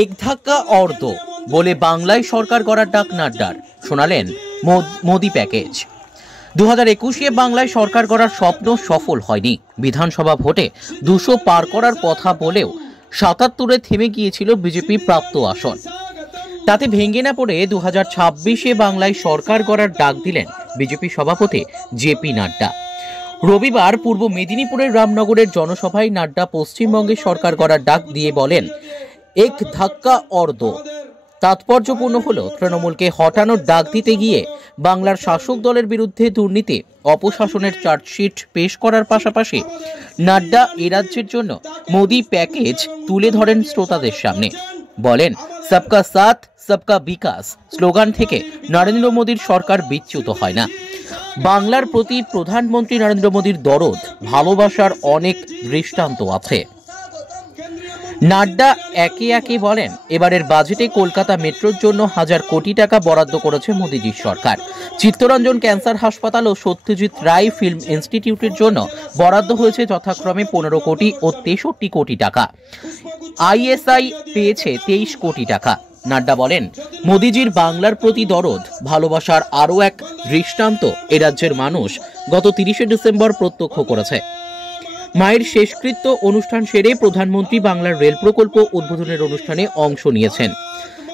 এক ধাক্কা অর্ধ বলে বাংলায় সরকার করার ডাক নাড্ডার, শোনালেন মোদি প্যাকেজ। 2021 বাংলায় সরকার করার স্বপ্ন সফল হয়নি। বিধানসভা ভোটে 200 পার করার কথা বলেও 77-এ থেমে গিয়েছিল বিজেপি প্রাপ্ত আসন। তাতে ভেঙে না পড়ে 2026 বাংলায় সরকার করার ডাক দিলেন বিজেপি সভাপতি জেপি নাড্ডা। রবিবার পূর্ব মেদিনীপুরের রামনগরের জনসভায় নাড্ডা পশ্চিমবঙ্গে সরকার করার ডাক দিয়ে বলেন, এক ধাক্কা অর্ধ। তাৎপর্যপূর্ণ হল, তৃণমূলকে হটানোর ডাক দিতে গিয়ে বাংলার শাসক দলের বিরুদ্ধে দুর্নীতি অপশাসনের চার্জশিট পেশ করার পাশাপাশি নাড্ডা এ রাজ্যের জন্য মোদি প্যাকেজ তুলে ধরেন শ্রোতাদের সামনে। বলেন, সবকা সাথ সবকা বিকাশ স্লোগান থেকে নরেন্দ্র মোদীর সরকার বিচ্যুত হয় না। বাংলার প্রতি প্রধানমন্ত্রী নরেন্দ্র মোদীর দরদ, ভালোবাসার অনেক দৃষ্টান্ত আছে। নাড্ডা একে একে বলেন, এবারের বাজেটে কলকাতা মেট্রোর জন্য 1000 কোটি টাকা বরাদ্দ করেছে মোদীজির সরকার। চিত্তরঞ্জন ক্যান্সার হাসপাতাল ও সত্যজিৎ রায় ফিল্ম ইনস্টিটিউটের জন্য বরাদ্দ হয়েছে যথাক্রমে 15 কোটি ও 63 কোটি টাকা। আইএসআই পেয়েছে 23 কোটি টাকা। নাড্ডা বলেন, মোদীজির বাংলার প্রতি দরদ, ভালোবাসার আরও এক দৃষ্টান্ত এ রাজ্যের মানুষ গত 30 ডিসেম্বর প্রত্যক্ষ করেছে। মায়ের শেষকৃত্য অনুষ্ঠান সেরে প্রধানমন্ত্রী বাংলার রেল প্রকল্প উদ্বোধনের অনুষ্ঠানে অংশ নিয়েছেন।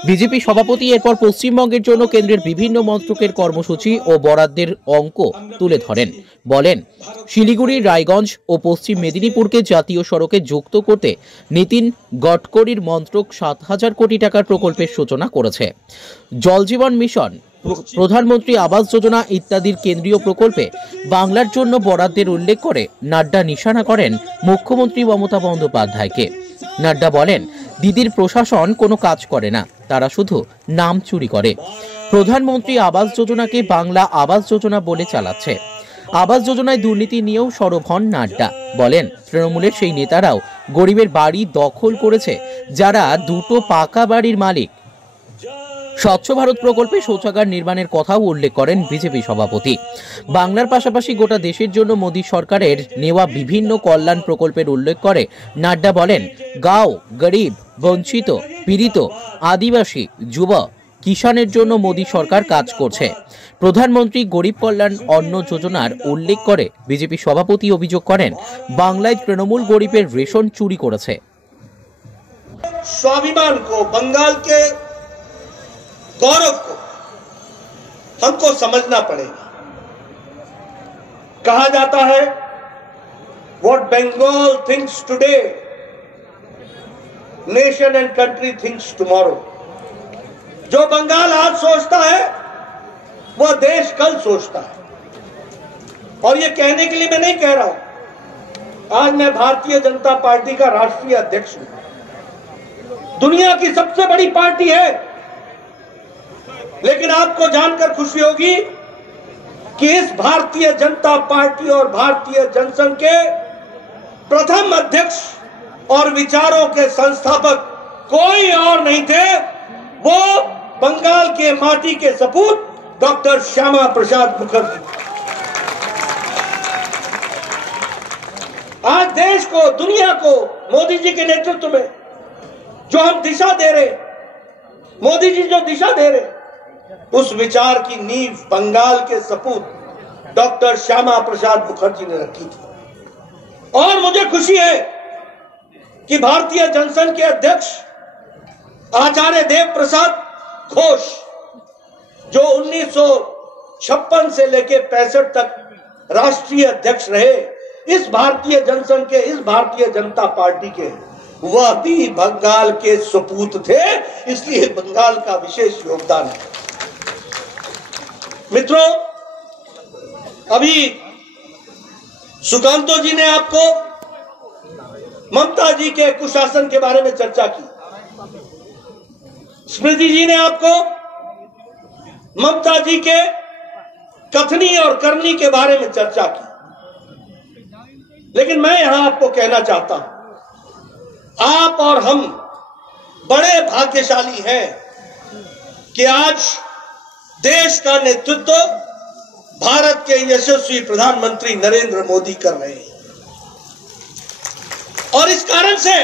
বিজেপি সভাপতি এরপর পশ্চিমবঙ্গের জন্য কেন্দ্রের বিভিন্ন মন্ত্রকের কর্মসূচি ও বরাদ্দের অঙ্ক তুলে ধরেন। বলেন, শিলিগুড়ি, রায়গঞ্জ ও পশ্চিম মেদিনীপুরকে জাতীয় সড়কে যুক্ত করতে নীতিন গডকরির মন্ত্রক 7000 কোটি টাকার প্রকল্পের সূচনা করেছে। জল জীবন মিশন, প্রধানমন্ত্রী আবাস যোজনা ইত্যাদির কেন্দ্রীয় প্রকল্পে বাংলার জন্য বরাদ্দের উল্লেখ করে নাড্ডা নিশানা করেন মুখ্যমন্ত্রী মমতা বন্দ্যোপাধ্যায়কে। নাড্ডা বলেন, দিদির প্রশাসন কোনো কাজ করে না, তারা শুধু নাম চুরি করে। প্রধানমন্ত্রী আবাস যোজনাকে বাংলা আবাস যোজনা বলে চালাচ্ছে। আবাস যোজনায় দুর্নীতি নিয়েও সরব হন নাড্ডা। বলেন, তৃণমূলের সেই নেতারাও গরিবের বাড়ি দখল করেছে, যারা 2টো পাকা বাড়ির মালিক। স্বচ্ছ ভারত প্রকল্পে শৌচাগার নির্মাণের কথাও উল্লেখ করেন বিজেপি সভাপতি। বাংলার পাশাপাশি গোটা দেশের জন্য মোদী সরকারের নেওয়া বিভিন্ন কল্যাণ প্রকল্পের উল্লেখ করে নাড্ডা বলেন, গাঁও, গরিব, বঞ্চিত, পীড়িত, আদিবাসী, যুব, কিষাণের জন্য মোদী সরকার কাজ করছে। প্রধানমন্ত্রী গরিব কল্যাণ অন্ন যোজনার উল্লেখ করে বিজেপি সভাপতি অভিযোগ করেন, বাংলায় তৃণমূল গরিবের রেশন চুরি করেছে। स्वाभिमान को, बंगाल के गौरव को हमको समझना पड़ेगा। कहा जाता है, what Bengal thinks today, nation and country thinks tomorrow. जो बंगाल आज सोचता है, वह देश कल सोचता है। और ये कहने के लिए मैं नहीं कह रहा हूं, आज मैं भारतीय जनता पार्टी का राष्ट्रीय अध्यक्ष हूं। दुनिया की सबसे बड़ी पार्टी है, लेकिन आपको जानकर खुशी होगी कि इस भारतीय जनता पार्टी और भारतीय जनसंघ के प्रथम अध्यक्ष और विचारों के संस्थापक कोई और नहीं थे, वो बंगाल के माटी के सपूत डॉक्टर श्यामा प्रसाद मुखर्जी। आज देश को, दुनिया को मोदी जी के नेतृत्व में जो हम दिशा दे रहे, मोदी जी जो दिशा दे रहे, उस विचार की नींव बंगाल के सपूत डॉक्टर श्यामा प्रसाद मुखर्जी ने रखी थी। और मुझे खुशी है कि भारतीय जनसंघ के अध्यक्ष आचार्य देव प्रसाद घोष, जो 1956 से लेकर 65 तक राष्ट्रीय अध्यक्ष रहे, इस भारतीय जनसंघ के, इस भारतीय जनता पार्टी के, वह भी बंगाल के सपूत थे, इसलिए बंगाल का विशेष योगदान है। मित्रों, अभी सुकांतो जी ने आपको ममता जी के कुशासन के बारे में चर्चा की। स्मृति जी ने आपको ममता जी के कथनी और करनी के बारे में चर्चा की। लेकिन मैं यहां आपको कहना चाहता हूं, आप और हम बड़े भाग्यशाली हैं कि आज देश का नेतृत्व भारत के यशस्वी प्रधानमंत्री नरेंद्र मोदी कर रहे हैं। और इस कारण से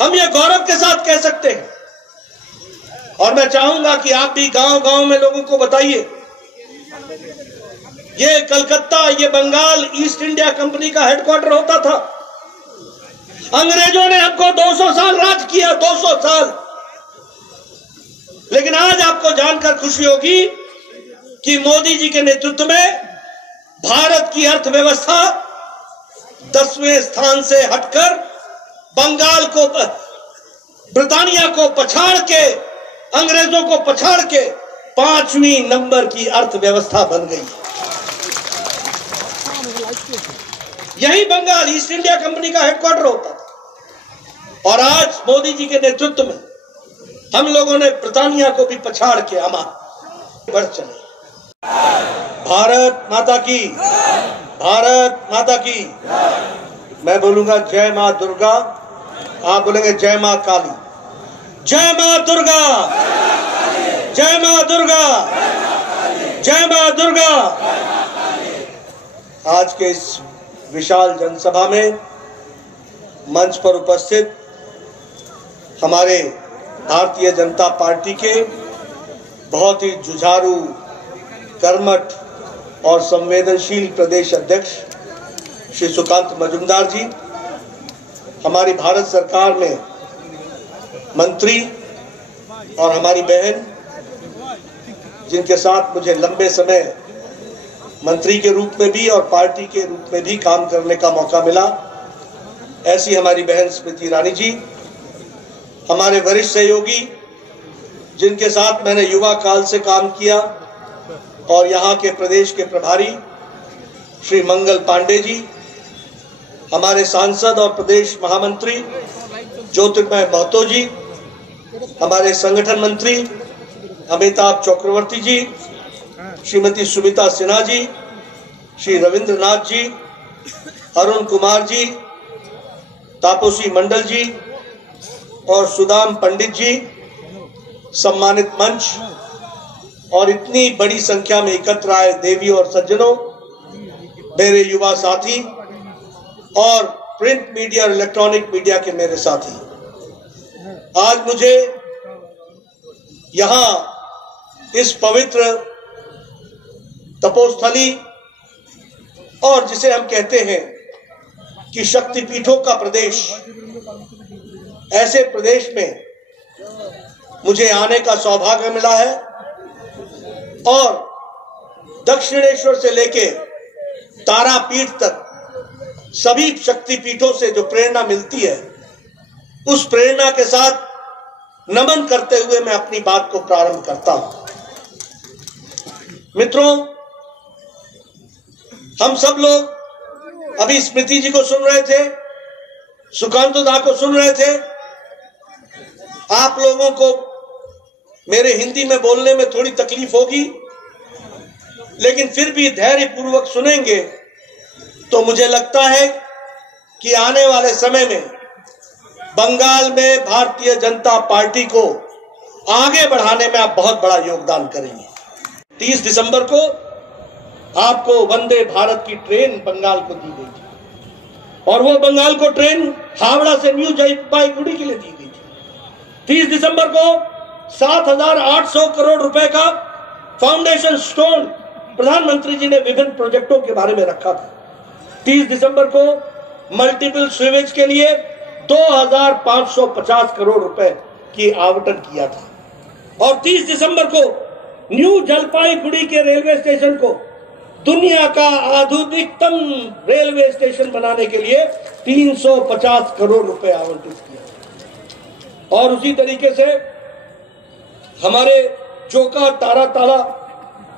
हम ये गौरव के साथ कह सकते हैं। और मैं चाहूंगा कि आप भी गांव-गांव में लोगों को बताइए, ये कलकत्ता, ये बंगाल ईस्ट इंडिया कंपनी का हेडक्वार्टर होता था। अंग्रेजों ने हमको 200 साल राज किया, 200 साल। लेकिन आज आपको जानकर खुशी होगी कि मोदी जी के नेतृत्व में भारत की अर्थव्यवस्था 10वें स्थान से हटकर बंगाल को, ब्रिटानिया को पछाड़ के, अंग्रेजों को पछाड़ के 5वीं नंबर की अर्थव्यवस्था बन गई। यही बंगाल ईस्ट इंडिया कंपनी का हेडक्वार्टर होता था। और आज मोदी जी के नेतृत्व में हम लोगों ने ब्रिटानिया को भी पछाड़ के हम बढ़ चले। भारत माता की, भारत माता की। मैं बोलूंगा जय मां दुर्गा, आप बोलेंगे जय मां काली। जय मां दुर्गा, जय मां दुर्गा, जय मां दुर्गा। आज के इस विशाल जनसभा में मंच पर उपस्थित हमारे भारतीय जनता पार्टी के बहुत ही जुझारू, कर्मठ और संवेदनशील प्रदेश अध्यक्ष श्री सुकांत मजूमदार जी, हमारी भारत सरकार में मंत्री और हमारी बहन जिनके साथ मुझे लंबे समय मंत्री के रूप में भी और पार्टी के रूप में भी काम करने का मौका मिला, ऐसी हमारी बहन स्मृति ईरानी जी, हमारे वरिष्ठ सहयोगी जिनके साथ मैंने युवा काल से काम किया और यहाँ के प्रदेश के प्रभारी श्री मंगल पांडे जी, हमारे सांसद और प्रदेश महामंत्री ज्योतिर्मय महतो जी, हमारे संगठन मंत्री अमिताभ चक्रवर्ती जी, श्रीमती सुमिता सिन्हा जी, श्री रविंद्रनाथ जी, अरुण कुमार जी, तापसी मंडल जी और सुदाम पंडित जी, सम्मानित मंच और इतनी बड़ी संख्या में एकत्र आए देवी और सज्जनों, मेरे युवा साथी और प्रिंट मीडिया और इलेक्ट्रॉनिक मीडिया के मेरे साथी, आज मुझे यहां इस पवित्र तपोस्थली और जिसे हम कहते हैं कि शक्तिपीठों का प्रदेश, ऐसे प्रदेश में मुझे आने का सौभाग्य मिला है और दक्षिणेश्वर से लेके तारापीठ तक सभी शक्तिपीठों से जो प्रेरणा मिलती है, उस प्रेरणा के साथ नमन करते हुए मैं अपनी बात को प्रारंभ करता हूं। मित्रों, हम सब लोग अभी स्मृति जी को सुन रहे थे, सुकांत दा को सुन रहे थे। आप लोगों को मेरे हिंदी में बोलने में थोड़ी तकलीफ होगी, लेकिन फिर भी धैर्य पूर्वक सुनेंगे तो मुझे लगता है कि आने वाले समय में बंगाल में भारतीय जनता पार्टी को आगे बढ़ाने में आप बहुत बड़ा योगदान करेंगे। 30 दिसंबर को आपको वंदे भारत की ट्रेन बंगाल को दी गई थी और वो बंगाल को ट्रेन हावड़ा से न्यू जलपाईगुड़ी के लिए दी गई थी। 30 दिसंबर को 7,800 करोड़ रुपए का फाउंडेशन स्टोन प्रधानमंत्री जी ने विभिन्न प्रोजेक्टों के बारे में रखा था। 30 दिसंबर को मल्टीपल सीवेज के लिए 2,550 करोड़ रुपए की आवंटन किया था और 30 दिसंबर को न्यू जलपाईगुड़ी के रेलवे स्टेशन को दुनिया का आधुनिकतम रेलवे स्टेशन बनाने के लिए 350 करोड़ रुपए आवंटित किया। और उसी तरीके से हमारे चोका तारा ताला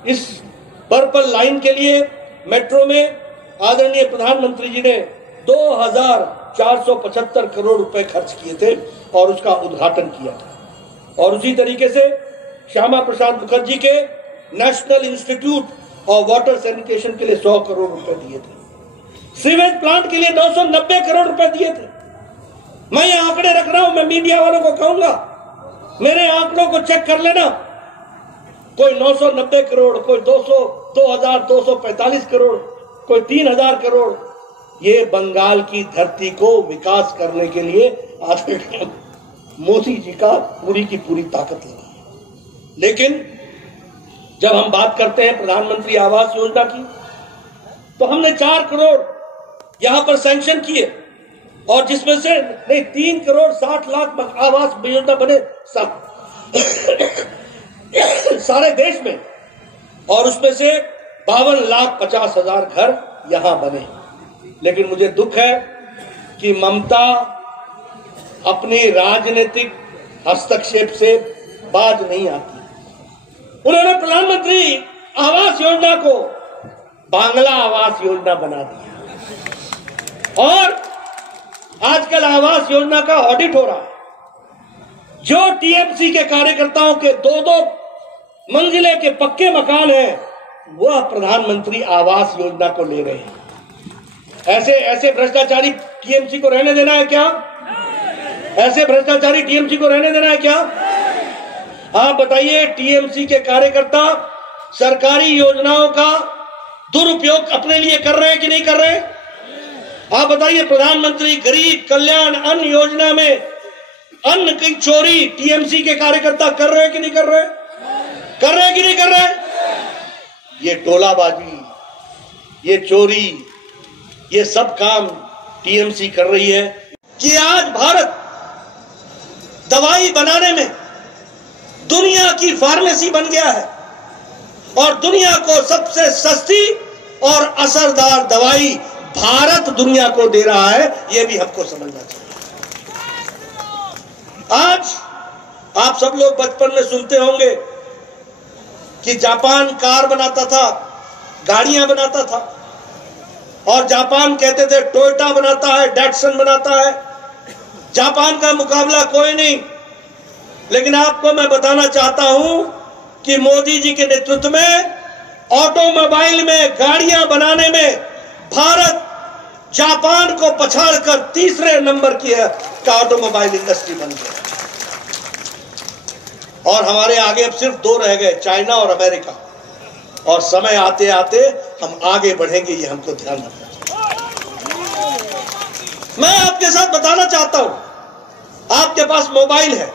इस पर्पल लाइन के लिए मेट्रो में आदरणीय प्रधानमंत्री जी ने 2,475 करोड़ रुपए खर्च किए थे और उसका उद्घाटन किया था। और उसी तरीके से श्यामा प्रसाद मुखर्जी के नेशनल इंस्टीट्यूट और वाटर सैनिटेशन के लिए 100 करोड़ रुपए दिए थे। सीवेज प्लांट के लिए 990 करोड़ रुपए दिए थे। मैं ये आंकड़े रख रहा हूं, मैं मीडिया वालों को कहूंगा मेरे आंकड़ों को चेक कर लेना। कोई 990 करोड़, कोई 2,245 करोड़, कोई 3,000 करोड़। ये बंगाल की धरती को विकास करने के लिए आधे काम मोदी जी का पूरी की पूरी ताकत लगी है। लेकिन जब हम बात करते हैं प्रधानमंत्री आवास योजना की, तो हमने 4 करोड़ यहां पर सैंक्शन किए, और जिसमें से नहीं 3 करोड़ 60 लाख आवास योजना बने सारे देश में, और उसमें से 52,50,000 घर यहां बने। लेकिन मुझे दुख है कि ममता अपनी राजनीतिक हस्तक्षेप से बाज नहीं आती। उन्होंने प्रधानमंत्री आवास योजना को बांग्ला आवास योजना बना दिया, और आजकल आवास योजना का ऑडिट हो रहा है। जो टीएमसी के कार्यकर्ताओं के 2-2 मंजिले के पक्के मकान हैं, वह प्रधानमंत्री आवास योजना को ले रहे हैं। ऐसे भ्रष्टाचारी टीएमसी को रहने देना है क्या? ऐसे भ्रष्टाचारी टीएमसी को रहने देना है क्या? आप बताइए, टीएमसी के कार्यकर्ता सरकारी योजनाओं का दुरुपयोग अपने लिए कर रहे हैं कि नहीं कर रहे? आप बताइए, प्रधानमंत्री गरीब कल्याण अन्न योजना में अन्न की चोरी टीएमसी के कार्यकर्ता कर रहे हैं कि नहीं कर रहे? कर रहे हैं कि नहीं कर रहे? ये टोलाबाजी, ये चोरी, ये सब काम टीएमसी कर रही है। कि आज भारत दवाई बनाने में दुनिया की फार्मेसी बन गया है, और दुनिया को सबसे सस्ती और असरदार दवाई भारत दुनिया को दे रहा है। यह भी हमको समझना चाहिए। आज आप सब लोग बचपन में सुनते होंगे कि जापान कार बनाता था, गाड़ियां बनाता था, और जापान कहते थे टोयोटा बनाता है, डैटसन बनाता है, जापान का मुकाबला कोई नहीं। लेकिन आपको मैं बताना चाहता हूं कि मोदी जी के नेतृत्व में ऑटोमोबाइल में, गाड़ियां बनाने में भारत जापान को पछाड़कर तीसरे नंबर की ऑटोमोबाइल इंडस्ट्री बन गया, और हमारे आगे अब सिर्फ 2 रह गए, चाइना और अमेरिका। और समय आते आते हम आगे बढ़ेंगे, ये हमको ध्यान रखना चाहिए। मैं आपके साथ बताना चाहता हूं, आपके पास मोबाइल है।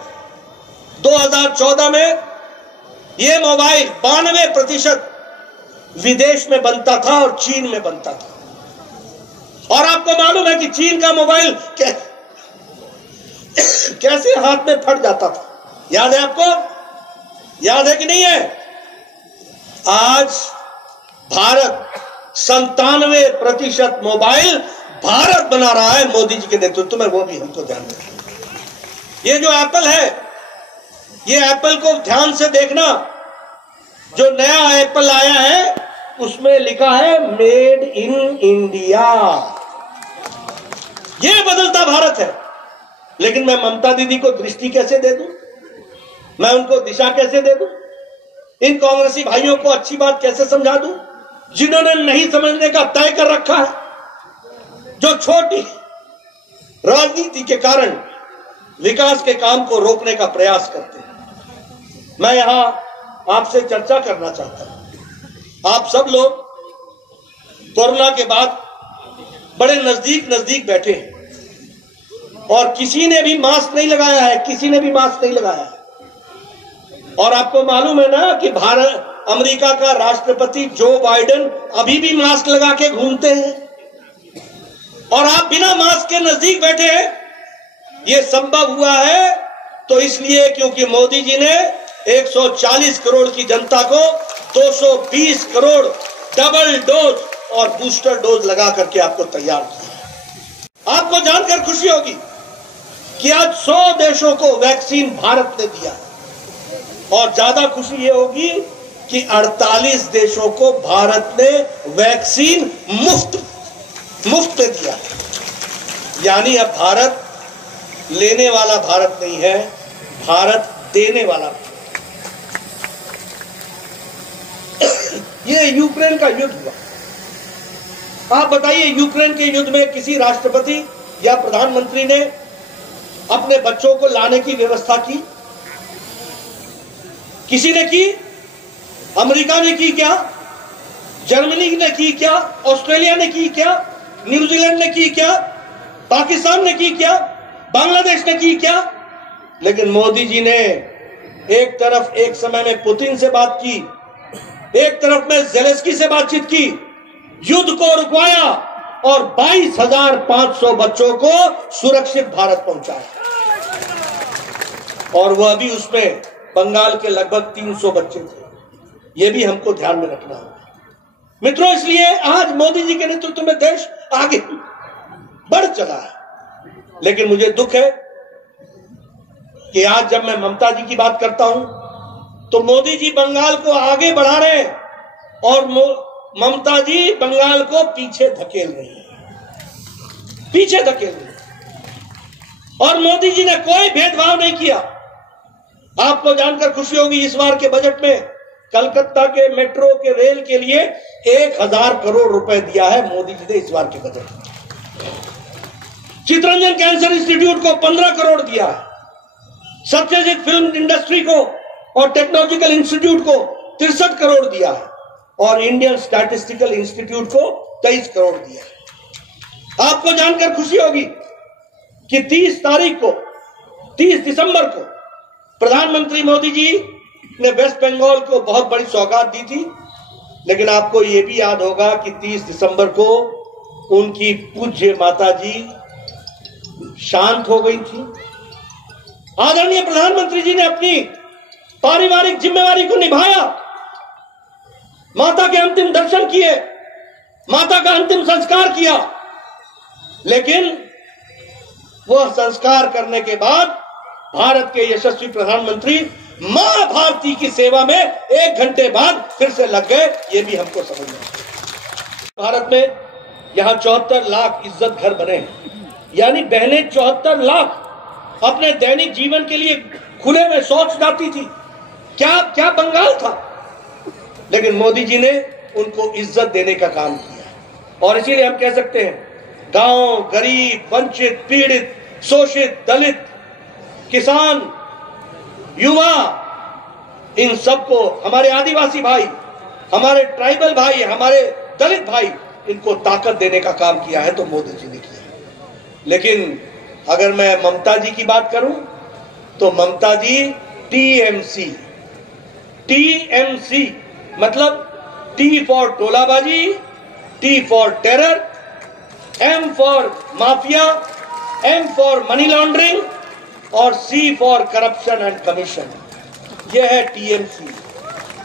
2014 में यह मोबाइल 92% विदेश में बनता था और चीन में बनता था। और आपको मालूम है कि चीन का मोबाइल कैसे हाथ में फट जाता था? याद है आपको? याद है कि नहीं है? आज भारत 97% मोबाइल भारत बना रहा है मोदी जी के नेतृत्व में, वो भी हमको ध्यान रखना। ये जो एप्पल है, ये एप्पल को ध्यान से देखना। जो नया एप्पल आया है उसमें लिखा है मेड इन इंडिया। ये बदलता भारत है। लेकिन मैं ममता दीदी को दृष्टि कैसे दे दूं? मैं उनको दिशा कैसे दे दूं? इन कांग्रेसी भाइयों को अच्छी बात कैसे समझा दूं, जिन्होंने नहीं समझने का तय कर रखा है, जो छोटी राजनीति के कारण विकास के काम को रोकने का प्रयास करते हैं। मैं यहां आपसे चर्चा करना चाहता हूं। आप सब लोग कोरोना के बाद बड़े नजदीक बैठे हैं, और किसी ने भी मास्क नहीं लगाया है, किसी ने भी मास्क नहीं लगाया है। और आपको मालूम है ना कि अमेरिका का राष्ट्रपति जो बाइडेन अभी भी मास्क लगा के घूमते हैं, और आप बिना मास्क के नजदीक बैठे हैं। यह संभव हुआ है तो इसलिए क्योंकि मोदी जी ने 140 करोड़ की जनता को 220 करोड़ डबल डोज और बूस्टर डोज लगा करके आपको तैयार किया। आपको जानकर खुशी होगी कि आज 100 देशों को वैक्सीन भारत ने दिया, और ज्यादा खुशी ये होगी कि 48 देशों को भारत ने वैक्सीन मुफ्त में दिया। यानी अब भारत लेने वाला भारत नहीं है, भारत देने वाला। ये यूक्रेन का युद्ध हुआ। आप बताइए, यूक्रेन के युद्ध में किसी राष्ट्रपति या प्रधानमंत्री ने अपने बच्चों को लाने की व्यवस्था की? किसी ने की? अमेरिका ने की क्या? जर्मनी ने की क्या? ऑस्ट्रेलिया ने की क्या? न्यूजीलैंड ने की क्या? पाकिस्तान ने की क्या? बांग्लादेश ने की क्या? लेकिन मोदी जी ने एक तरफ एक समय में पुतिन से बात की, एक तरफ में ज़ेलेंस्की से बातचीत की, युद्ध को रुकवाया और 22,500 बच्चों को सुरक्षित भारत पहुंचाया। और वह भी उसमें बंगाल के लगभग 300 बच्चे थे। यह भी हमको ध्यान में रखना होगा मित्रों। इसलिए आज मोदी जी के नेतृत्व में देश आगे बढ़ चला है। लेकिन मुझे दुख है कि आज जब मैं ममता जी की बात करता हूं तो मोदी जी बंगाल को आगे बढ़ा रहे हैं और ममता जी बंगाल को पीछे धकेल रही है, पीछे धकेल रही है। और मोदी जी ने कोई भेदभाव नहीं किया। आपको जानकर खुशी होगी, इस बार के बजट में कलकत्ता के मेट्रो के रेल के लिए 1,000 करोड़ रुपए दिया है मोदी जी ने इस बार के बजट में। चित्तरंजन कैंसर इंस्टीट्यूट को 15 करोड़ दिया है। सत्यजीत फिल्म इंडस्ट्री को और टेक्नोलॉजिकल इंस्टीट्यूट को 63 करोड़ दिया है और इंडियन स्टैटिस्टिकल इंस्टीट्यूट को 23 करोड़ दिया है। आपको जानकर खुशी होगी कि 30 दिसंबर को प्रधानमंत्री मोदी जी ने वेस्ट बंगाल को बहुत बड़ी सौगात दी थी। लेकिन आपको यह भी याद होगा कि 30 दिसंबर को उनकी पूज्य माता जी शांत हो गई थी। आदरणीय प्रधानमंत्री जी ने अपनी पारिवारिक जिम्मेवारी को निभाया, माता के अंतिम दर्शन किए, माता का अंतिम संस्कार किया। लेकिन वह संस्कार करने के बाद भारत के यशस्वी प्रधानमंत्री मां भारती की सेवा में 1 घंटे बाद फिर से लग गए। ये भी हमको समझना है। भारत में यहां 74 लाख इज्जत घर बने हैं, यानी बहनें 74 लाख अपने दैनिक जीवन के लिए खुले में शौच जाती थी। क्या बंगाल था? लेकिन मोदी जी ने उनको इज्जत देने का काम किया। और इसीलिए हम कह सकते हैं गांव, गरीब, वंचित, पीड़ित, शोषित, दलित, किसान, युवा, इन सबको, हमारे आदिवासी भाई, हमारे ट्राइबल भाई, हमारे दलित भाई, इनको ताकत देने का काम किया है तो मोदी जी ने किया। लेकिन अगर मैं ममता जी की बात करूं तो ममता जी टीएमसी मतलब टी फॉर टोलाबाजी, T for terror, M for mafia, M for money laundering और C for corruption and commission. यह है टीएमसी,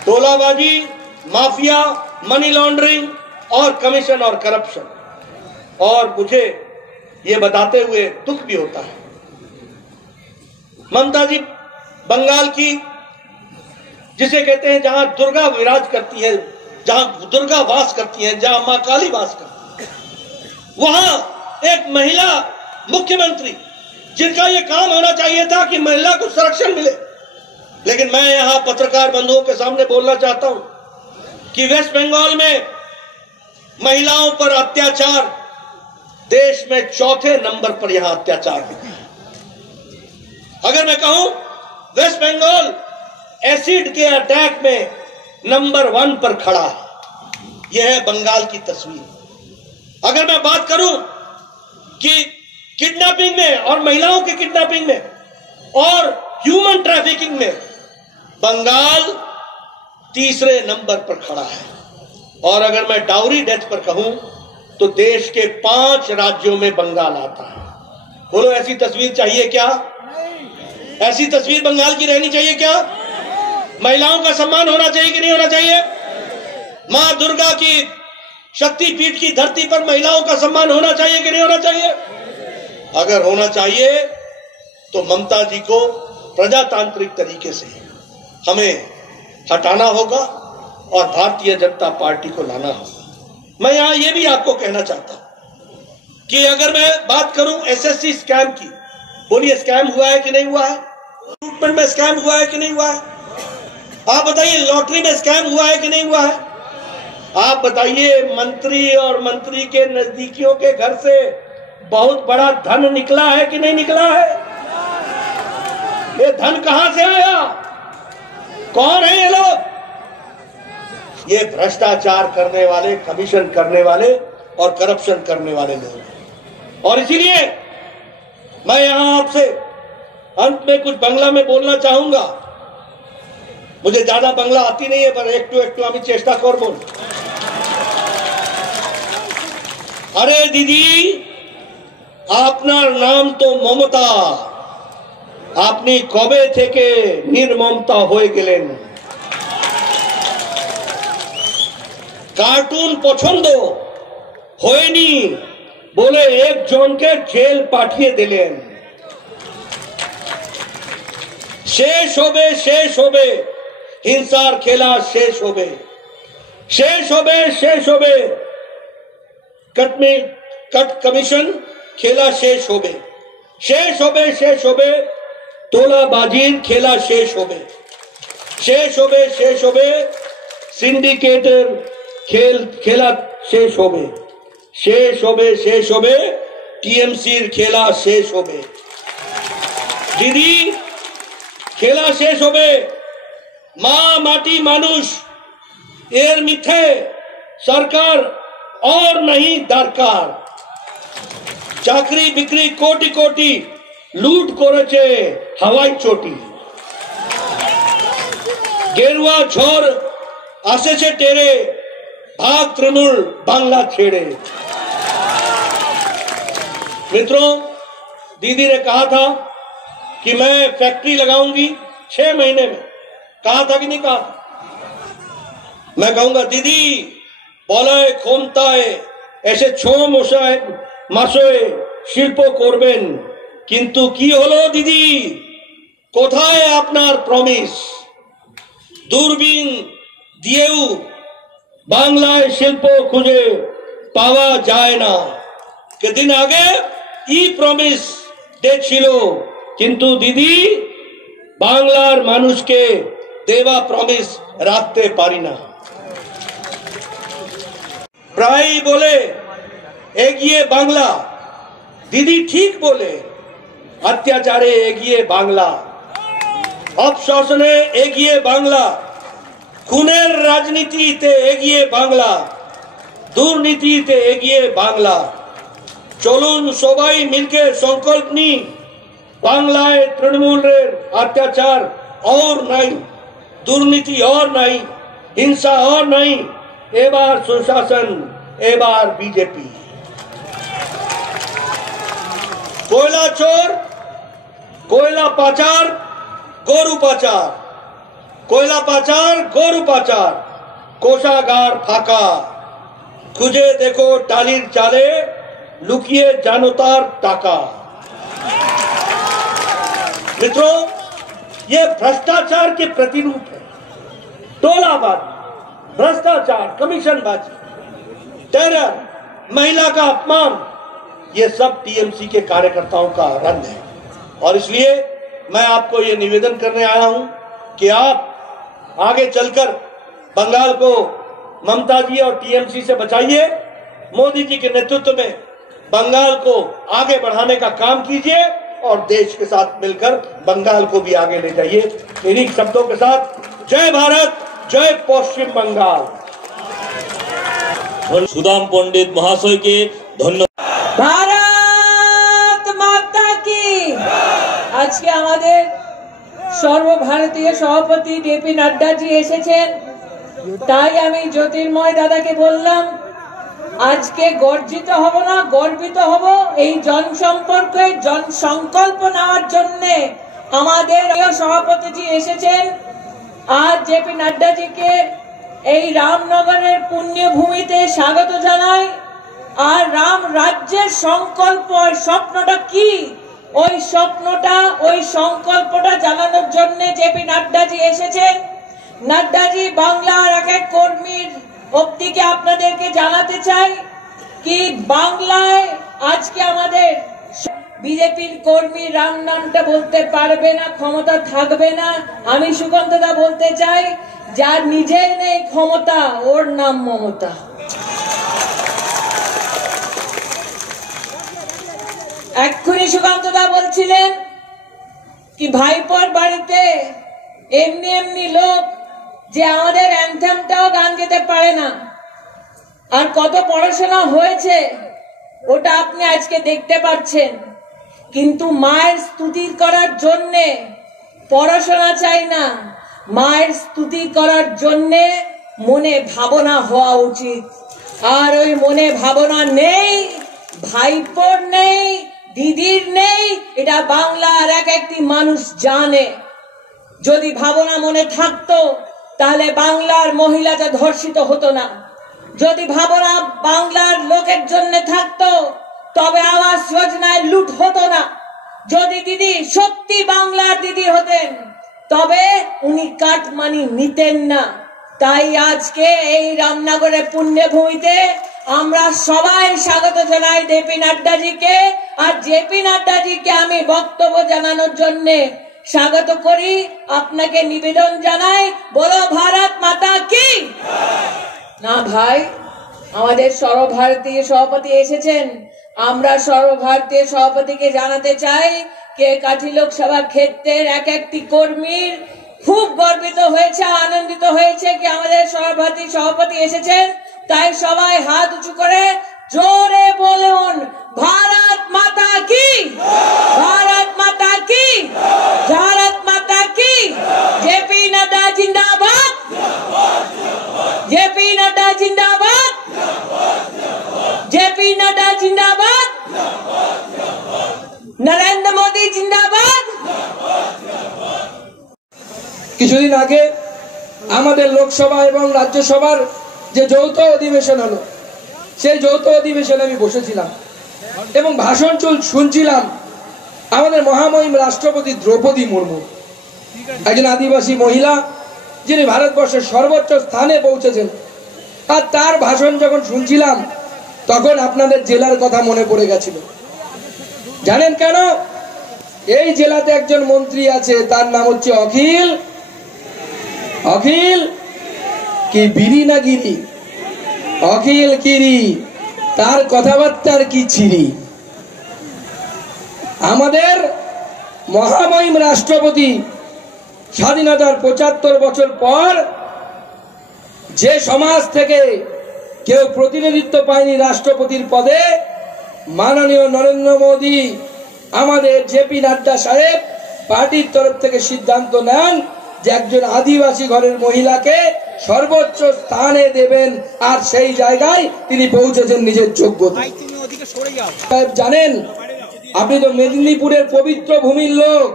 टोलाबाजी, माफिया, मनी लॉन्ड्रिंग और कमीशन और करप्शन। और मुझे यह बताते हुए दुख भी होता है, ममता जी बंगाल की, जिसे कहते हैं जहां दुर्गा विराज करती है, जहां दुर्गा वास करती है, जहां मां काली वास करती है, वहां एक महिला मुख्यमंत्री जिनका यह काम होना चाहिए था कि महिला को संरक्षण मिले। लेकिन मैं यहां पत्रकार बंधुओं के सामने बोलना चाहता हूं कि वेस्ट बंगाल में महिलाओं पर अत्याचार देश में 4थे नंबर पर यहां अत्याचार होता है। अगर मैं कहूं वेस्ट बंगाल एसिड के अटैक में नंबर 1 पर खड़ा है। यह है बंगाल की तस्वीर। अगर मैं बात करूं कि किडनैपिंग में और महिलाओं के किडनैपिंग में और ह्यूमन ट्रैफिकिंग में बंगाल 3रे नंबर पर खड़ा है। और अगर मैं डाउरी डेथ पर कहूं तो देश के 5 राज्यों में बंगाल आता है। बोलो, ऐसी तस्वीर चाहिए क्या? ऐसी तस्वीर बंगाल की रहनी चाहिए क्या? महिलाओं का सम्मान होना चाहिए कि नहीं होना चाहिए? मां दुर्गा की शक्तिपीठ की धरती पर महिलाओं का सम्मान होना चाहिए कि नहीं होना चाहिए? अगर होना चाहिए तो ममता जी को प्रजातांत्रिक तरीके से हमें हटाना होगा और भारतीय जनता पार्टी को लाना होगा। मैं यहां यह भी आपको कहना चाहता हूं कि अगर मैं बात करूं एसएससी स्कैम की, बोलिए स्कैम हुआ है कि नहीं हुआ है? रिक्रूटमेंट में स्कैम हुआ है कि नहीं हुआ है? आप बताइए, लॉटरी में स्कैम हुआ है कि नहीं हुआ है? आप बताइए, मंत्री और मंत्री के नजदीकियों के घर से बहुत बड़ा धन निकला है कि नहीं निकला है? ये धन कहां से आया? कौन है ये लोग? ये भ्रष्टाचार करने वाले, कमीशन करने वाले और करप्शन करने वाले लोग। और इसीलिए मैं यहां आपसे अंत में कुछ बांग्ला में बोलना चाहूंगा। मुझे ज्यादा बांग्ला आती नहीं है, पर একটু আমি চেষ্টা করব। আরে দিদি, আপনার নাম তো মমতা, আপনি কবে থেকে নির্মমতা হয়ে গেলেন? কার্টুন পছন্দ হয়নি বলে একজনকে জেল পাঠিয়ে দিলেন। শেষ হবে হিংসার খেলা, শেষ হবে कट कमीशन खेला, शेष होबे तोलाबाजीर खेला, शेष होबे सिंडिकेटर खेला, शेष होबे टीएमसीर खेला, शेष होबे दीदी खेला, शेष होबे। मा माटी मानुष एर मिथे सरकार और नहीं दरकार। चाकरी बिक्री कोटि कोटि लूट करेছে हवाई चोटी। गेरुआ झोर आसेছে टेरे, भाग तृणमूल बांग्ला छेड़े। मित्रों, दीदी ने कहा था कि मैं फैक्ट्री लगाऊंगी 6 महीने में। कहा था कि नहीं कहा? मैं कहूंगा दीदी বলায় ক্ষমতায় এসে 6 মাসে শিল্প করবেন, কিন্তু কি হলো দিদি? কোথায় আপনার প্রমিস? দূরবীন দিয়েও বাংলায় শিল্প খুঁজে পাওয়া যায় না। কদিন আগে ই প্রমিস দিয়েছিল, কিন্তু দিদি বাংলার মানুষকে দেওয়া প্রমিস রাখতে পারি না। প্রায় বলে এগিয়ে বাংলা, দিদি ঠিক বলে, অত্যাচারে এগিয়ে বাংলা, অপশাসনে এগিয়ে বাংলা, খুনের রাজনীতিতে এগিয়ে বাংলা, দুর্নীতিতে এগিয়ে বাংলা। চলুন সবাই মিলকে সংকল্প নি, বাংলায় তৃণমূলের অত্যাচার और नहीं, দুর্নীতি और नहीं, हिंसा और नहीं। এবার সুশাসন, এবার বিজেপি। कोयला चोर, कोयला पाचार, गोरु पाचार, कोयला पाचार, गोरु पाचार, कोषागार फाका। खुजे देखो टालिर चाले, लुकिए जानोतार टाका। मित्रों, ये भ्रष्टाचार के प्रतिरूप है। टोलाबाजी, भ्रष्टाचार, कमीशनबाजी, टेरर, महिला का अपमान, ये सब टीएमसी के कार्यकर्ताओं का रंग है। और इसलिए मैं आपको ये निवेदन करने आया हूं कि आप आगे चलकर बंगाल को ममता जी और टीएमसी से बचाइए। मोदी जी के नेतृत्व में बंगाल को आगे बढ़ाने का काम कीजिए और देश के साथ मिलकर बंगाल को भी आगे ले जाइए। इन्हीं शब्दों के साथ जय भारत, जय पश्चिम बंगाल। सुदाम पंडित महाशय के धन्यवाद। भारत माता की। আজকে আমাদের সর্বভারতীয় সভাপতি জেপি নাড্ডা জি এসেছেন, তাই আমি জ্যোতির্ময় দাদাকে বললাম আজকে গর্জিত হব না, গর্বিত হব। এই জনসম্পর্কে জনসংকল্প নেওয়ার জন্য আমাদের সভাপতি জি এসেছেন। আজ জেপি নাড্ডা জিকে এই রামনগরের পুণ্যভূমিতে স্বাগত জানাই। আর রাম রাজ্যের সংকল্প, স্বপ্নটা কি, ওই স্বপ্নটা, ওই সংকল্পটা জানানোর জন্য জেপি নাড্ডাজি এসেছেন। নাড্ডাজি বাংলার এক এক কর্মীর অবধিকে আপনাদেরকে জানাতে চাই কি বাংলায় আজকে আমাদের বিজেপির কর্মী রাম নামটা বলতে পারবে না, ক্ষমতা থাকবে না। আমি সুকান্তদা বলতে চাই, যার নিজের নেই ক্ষমতা, ওর নাম মমতা। এক্ষুনি সুকান্তদা বলছিলেন কি ভাইপোর বাড়িতে এমনি এমনি লোক যে আমাদের অ্যানথেমটাও গান গেতে পারে না, আর কত পড়াশোনা হয়েছে ওটা আপনি আজকে দেখতে পাচ্ছেন। কিন্তু মায়ের স্তুতি করার জন্যে পড়াশোনা চাই না, মায়ের স্তুতি করার জন্যে মনে ভাবনা হওয়া উচিত। আর ওই মনে ভাবনা নেই, ভাইপোর নেই, দিদির নেই, এটা বাংলার এক একটি মানুষ জানে। যদি ভাবনা মনে থাকতো তাহলে বাংলার মহিলাটা ধর্ষিত হতো না। যদি ভাবনা বাংলার লোকের জন্য থাকতো তবে আবাস যোজনায় লুট হতো না। যদি দিদি সত্যি বাংলার দিদি হতেন তবে উনি কাটমানি নিতেন না। তাই আজকে এই রামনগরের পুণ্যভূমিতে আমরা সবাই স্বাগত জানাই জেপি নাড্ডাজিকে। আর জেপি নাড্ডাজিকে আমি বক্তব্য জানানোর জন্য স্বাগত করি। আপনাকে নিবেদন জানাই, বলো ভারত মাতা কি। না ভাই, আমাদের সর্বভারতীয় সভাপতি এসেছেন। আমরা সর্বভারতীয় সভাপতিকে জানাতে চাই কে কাঠি লোকসভা ক্ষেত্রের এক একটি কর্মীর খুব গর্বিত হয়েছে, আনন্দিত হয়েছে কি আমাদের সর্বভারতীয় সভাপতি এসেছেন। তাই সবাই হাত উঁচু করে জোরে বলুন, ভারত মাতা কি, ভারত মাতা কি, ভারত মাতা কি। জেপি নাড্ডা জিন্দাবাদ, জেপি নাড্ডা জিন্দাবাদ, জেপি নাড্ডা জিন্দাবাদ, নরেন্দ্র মোদী জিন্দাবাদ। কিছুদিন আগে আমাদের লোকসভা এবং রাজ্যসভার যে যৌথ অধিবেশন হলো, সেই যৌথ অধিবেশনে আমি বসেছিলাম এবং ভাষণ শুনছিলাম আমাদের মহামহিম রাষ্ট্রপতি দ্রৌপদী মুর্মু, একজন আদিবাসী মহিলা যিনি ভারতবর্ষের সর্বোচ্চ স্থানে পৌঁছেছেন। আর তার ভাষণ যখন শুনছিলাম তখন আপনাদের জেলার কথা মনে পড়ে গেছিল। জানেন কেন? এই জেলাতে একজন মন্ত্রী আছে, তার নাম হচ্ছে অখিল। অখিল কি বিড়ি না গিরি? অখিল গিরি। তার কথাবার্তার কি ছিরি। আমাদের মহামহিম রাষ্ট্রপতি স্বাধীনতার ৭৫ বছর পর যে সমাজ থেকে কেউ প্রতিনিধিত্ব পায়নি রাষ্ট্রপতির পদে, মাননীয় নরেন্দ্র মোদী আমাদের জেপি নাড্ডা সাহেব পার্টির তরফ থেকে সিদ্ধান্ত নেন যে একজন আদিবাসী ঘরের মহিলাকে সর্বোচ্চ স্থানে দেবেন। আর সেই জায়গায় তিনি পৌঁছেছেন নিজের যোগ্যতা। জানেন, আপনি তো মেদিনীপুরের পবিত্র ভূমির লোক,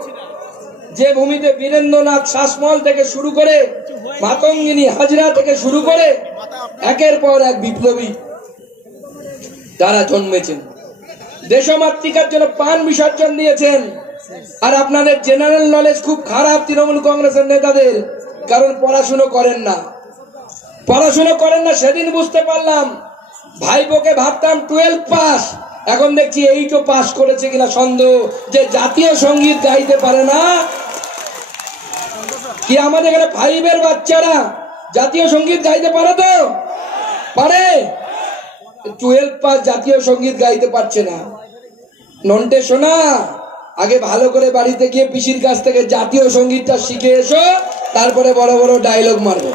যে ভূমিতে বীরেন্দ্রনাথ শাসমল থেকে শুরু করে মাতঙ্গিনী হাজরা থেকে শুরু করে একের পর এক বিপ্লবী তারা জন্মেছেন, দেশমাতৃকার জন্য প্রাণ বিসর্জন দিয়েছেন। আর আপনাদের জেনারেল নলেজ খুব খারাপ তৃণমূল কংগ্রেসের নেতাদের, কারণ পড়াশুনো করেন না, পড়াশুনো করেন না। সেদিন বুঝতে পারলাম, ভাইপোকে ভাবতাম 12 পাস, এখন দেখছি 8ও পাস করেছে কিনা সন্দেহ, যে জাতীয় সঙ্গীত গাইতে পারে না। কি আমাদের এখানে 5-এর বাচ্চারা জাতীয় সঙ্গীত গাইতে পারে? তো পারে। 12 পাস জাতীয় সঙ্গীত গাইতে পারছে না। নন্টে শোনা, আগে ভালো করে বাড়িতে গিয়ে পিসির কাছ থেকে জাতীয় সঙ্গীতটা শিখে এসো, তারপরে বড় বড় ডায়লগ মারবে।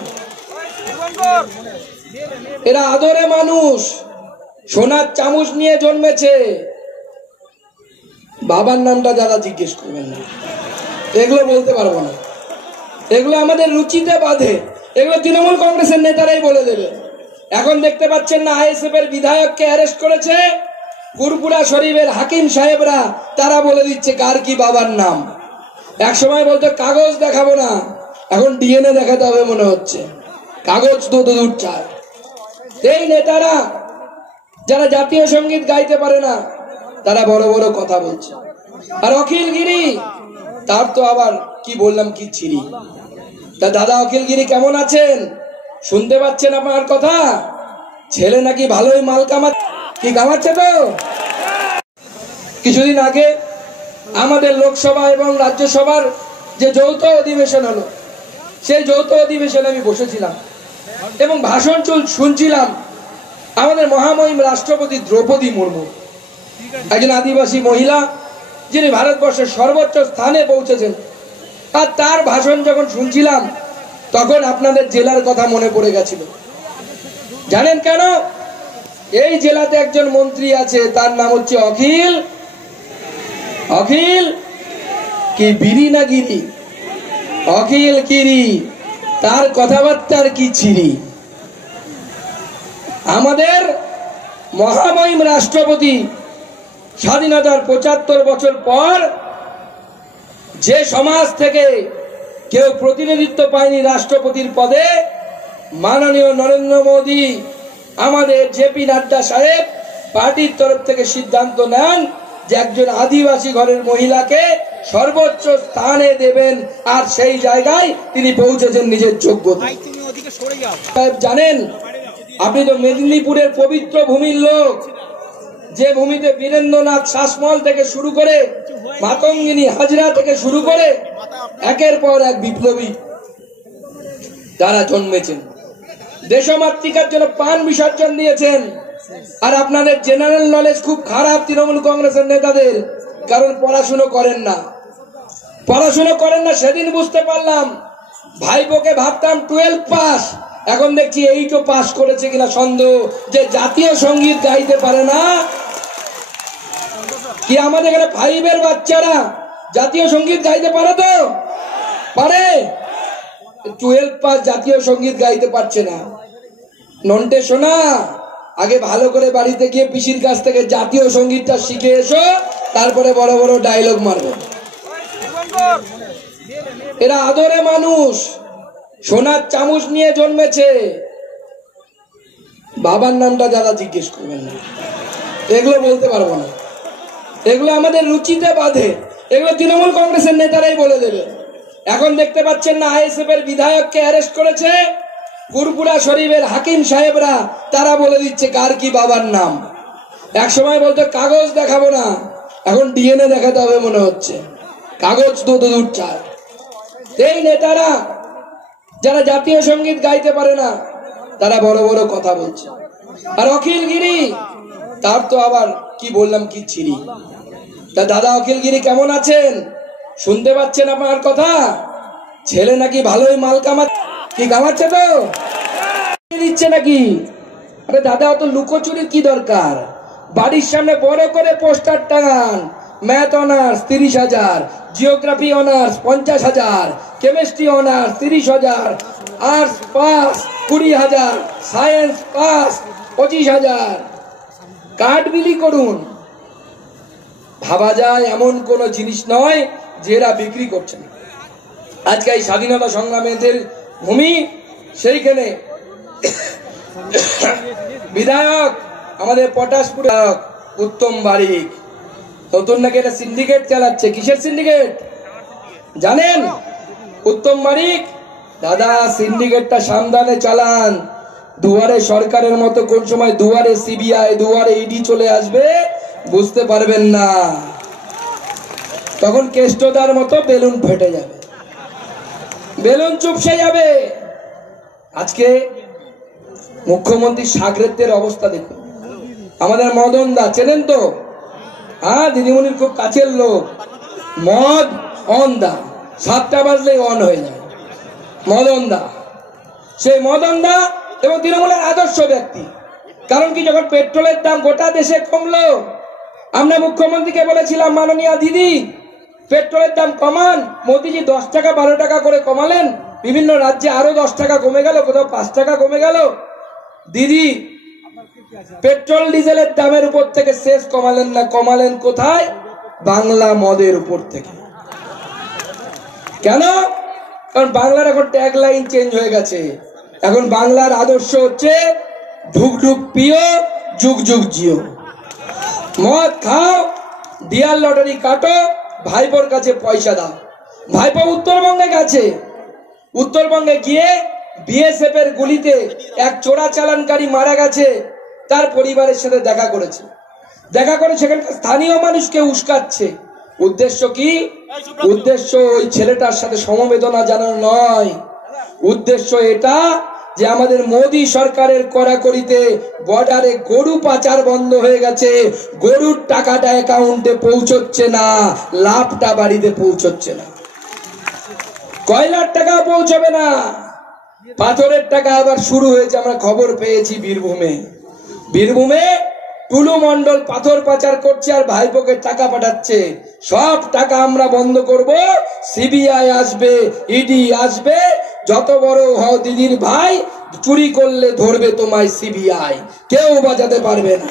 এরা আদরে মানুষ, সোনার চামচ নিয়ে জন্মেছে। বাবার নামটা দাদা জিজ্ঞেস করবেন না, এগুলো বলতে পারবো না, এগুলো আমাদের রুচিতে বাঁধে, এগুলো তৃণমূল কংগ্রেসের নেতারাই বলে দেবে। এখন দেখতে পাচ্ছেন না, আইএসএফ এর বিধায়ককে অ্যারেস্ট করেছে গুরপুরা শরীফের হাকিম সাহেবরা, তারা বলে দিচ্ছে কার কি বাবার নাম। এক সময় বলতো কাগজ দেখাবো না, এখন ডিএনএ দেখাতে হবে মনে হচ্ছে, কাগজ তো দূর চায়। এই নেতারা যারা জাতীয় সঙ্গীত গাইতে পারে না, তারা বড় বড় কথা বলছে। আর অখিল গিরি, তার তো আবার কি বললাম কি ছিরি। তা দাদা অখিল গিরি কেমন আছেন? শুনতে পাচ্ছেন আপনার কথা? ছেলে নাকি ভালোই মাল কামাচ্ছে, কি কামাচ্ছে তো? কিছুদিন আগে আমাদের লোকসভা এবং রাজ্যসভার যে যৌথ অধিবেশন হলো, সেই যৌথ অধিবেশনে আমি বসেছিলাম এবং ভাষণ শুনছিলাম আমাদের মহামহিম রাষ্ট্রপতি দ্রৌপদী মুর্মু, একজন আদিবাসী মহিলা যিনি ভারতবর্ষের সর্বোচ্চ স্থানে পৌঁছেছেন। আর তার ভাষণ যখন শুনছিলাম তখন আপনাদের জেলার কথা মনে পড়ে গেছিল। জানেন কেন? এই জেলাতে একজন মন্ত্রী আছে, তার নাম হচ্ছে অখিল অখিল কি বিড়ি না গিরি? অখিল গিরি, তার কথাবার্তার কি ছিরি। আমাদের মহামহিম রাষ্ট্রপতি স্বাধীনতার ৭৫ বছর পর যে সমাজ থেকে কেউ প্রতিনিধিত্ব পায়নি রাষ্ট্রপতির পদে, মাননীয় নরেন্দ্র মোদী আমাদের জেপি নাড্ডা সাহেব পার্টির তরফ থেকে সিদ্ধান্ত নেন যে একজন আদিবাসী ঘরের মহিলাকে সর্বোচ্চ স্থানে দেবেন, আর সেই জায়গায় তিনি পৌঁছেছেন নিজের যোগ্যতা। জানেন, আপনি তো মেদিনীপুরের পবিত্র ভূমির লোক, যে ভূমিতে বীরেন্দ্রনাথ শাসমল থেকে শুরু করে মাতঙ্গিনী হাজরা থেকে শুরু করে একের পর এক বিপ্লবী যারা জন্মেছেন, দেশমাতৃকার জন্য প্রাণ বিসর্জন দিয়েছেন। আর আপনাদের জেনারেল নলেজ খুব খারাপ তৃণমূল কংগ্রেসের নেতাদের, কারণ পড়াশুনো করেন না। সেদিন বুঝতে পারলাম, ভাইপোকে ভাবতাম 12 পাস, এখন দেখছি 8ও পাস করেছে কিনা সন্দেহ, যে জাতীয় সঙ্গীত গাইতে পারে না। কি আমাদের এখানে 5-এর বাচ্চারা জাতীয় সঙ্গীত গাইতে পারে? তো পারে। 12 পাস জাতীয় সঙ্গীত গাইতে পারছে না। নন্টে শোনা, আগে ভালো করে বাড়িতে গিয়ে পিসির কাছ থেকে জাতীয় সঙ্গীতটা শিখে এসো, তারপরে বড় বড় ডায়লগ মারবে। এরা আদরে মানুষ, সোনার চামচ নিয়ে জন্মেছে। বাবার নামটা যারা জিজ্ঞেস করবেন না, এগুলো বলতে পারবো না, এগুলো আমাদের রুচিতে বাধে, এগুলো তৃণমূল কংগ্রেসের নেতারাই বলে দেবে। এখন দেখতে পাচ্ছেন না, আইএসএফ এর বিধায়ককে অ্যারেস্ট করেছে, ফুরপুরা শরীফের হাকিম সাহেবরা তারা বলে দিচ্ছে কার কি বাবার নাম। এক সময় বলতো কাগজ দেখাবো না, এখন ডিএনএ দেখাতে হবে মনে হচ্ছে, কাগজ তো দূর চায়। এই নেতারা যারা জাতীয় সঙ্গীত গাইতে পারে না, তারা বড় বড় কথা বলছে। আর অখিল গিরি, তার তো আবার কি বললাম কি ছিরি। তা দাদা অখিল গিরি কেমন আছেন? শুনতে পাচ্ছেন আপনার কথা? ছেলে নাকি ভালোই মাল কামাচ্ছে, কি কামাচ্ছে তো দিচ্ছে নাকি? আরে দাদা, অত লুকোচুরির কি দরকার? বাড়ির সামনে বড় করে পোস্টার টাঙান, math honours 30,000, geography honours 50,000, chemistry honours 30,000, arts pass 20,000, science pass 25,000। Card বিলি করুন। ভাবা যায় এমন কোন জিনিস নয় যে এরা বিক্রি করছে না। আজকে এই স্বাধীনতা সংগ্রামীদের ভূমি, সেইখানে বিধায়ক আমাদের পটাশপুর উত্তম বারিক নতুন নাকি একটা সিন্ডিকেট চালাচ্ছে। কিসের সিন্ডিকেট জানেন? উত্তম বারিক দাদা সিন্ডিকেটটা সাবধানে চালান। দুয়ারে সরকারের মতো কোন সময় দুয়ারে সিবিআই, দুয়ারে ইডি চলে আসবে বুঝতে পারবেন না, তখন কেষ্টদার মতো বেলুন ফেটে যাবে, বেলুন চুপসে যাবে। আজকে মুখ্যমন্ত্রী সাগরেদের অবস্থা দেখুন। আমাদের মদন দা চেনেন তো? হ্যাঁ, দিদিমণির খুব কাছের লোক। মদ অন দা, 7টা বাজলেই অন হয়ে যায় মদন দা। সেই মদন দা এবং তৃণমূলের আদর্শ ব্যক্তি। কারণ কি, যখন পেট্রোলের দাম গোটা দেশে কমলো, আমরা মুখ্যমন্ত্রীকে বলেছিলাম, মাননীয় দিদি পেট্রোলের দাম কমান। মোদিজি 10 টাকা 12 টাকা করে কমালেন, বিভিন্ন রাজ্যে আরো 10 টাকা কমে গেল, কোথাও 5 টাকা কমে গেল। দিদি পেট্রোল ডিজেলের দামের উপর থেকে শেষ কমালেন না, কমালেন কোথায়? বাংলা মদের উপর থেকে। কেন? কারণ বাংলার এখন ট্যাগ লাইন চেঞ্জ হয়ে গেছে। এখন বাংলার আদর্শ হচ্ছে ঢুক ঢুক পিও, যুগ যুগ জিও। মদ খাও, ডিয়ার লটারি কাটো, ভাইপোর কাছে পয়সা দাও। ভাইপো উত্তরবঙ্গে গেছে, উত্তরবঙ্গে গিয়ে বিএসএফ এর গুলিতে এক চোরাচালানকারী মারা গেছে, তার পরিবারের সাথে দেখা করেছে। দেখা করে সেখানকার স্থানীয় মানুষকে উস্কাচ্ছে। উদ্দেশ্য কি? উদ্দেশ্য ওই ছেলেটার সাথে সমবেদনা জানানো নয়, উদ্দেশ্য এটা যে আমাদের মোদী সরকারের কড়াকড়িতে বর্ডারে গরু পাচার বন্ধ হয়ে গেছে, গরুর টাকাটা অ্যাকাউন্টে পৌঁছচ্ছে না, লাভটা বাড়িতে পৌঁছচ্ছে না, কয়লার টাকা পৌঁছবে না, পাথরের টাকা আবার শুরু হয়েছে। আমরা খবর পেয়েছি বীরভূমে টুলু মন্ডল পাথর পাচার করছে আর ভাইপোকে টাকা পাঠাচ্ছে। সব টাকা আমরা বন্ধ করব, সিবিআই আসবে, ইডি আসবে, যত বড় হও দিদির ভাই, চুরি করলে ধরবে তোমায় সিবিআই, কেউ বাঁচাতে পারবে না।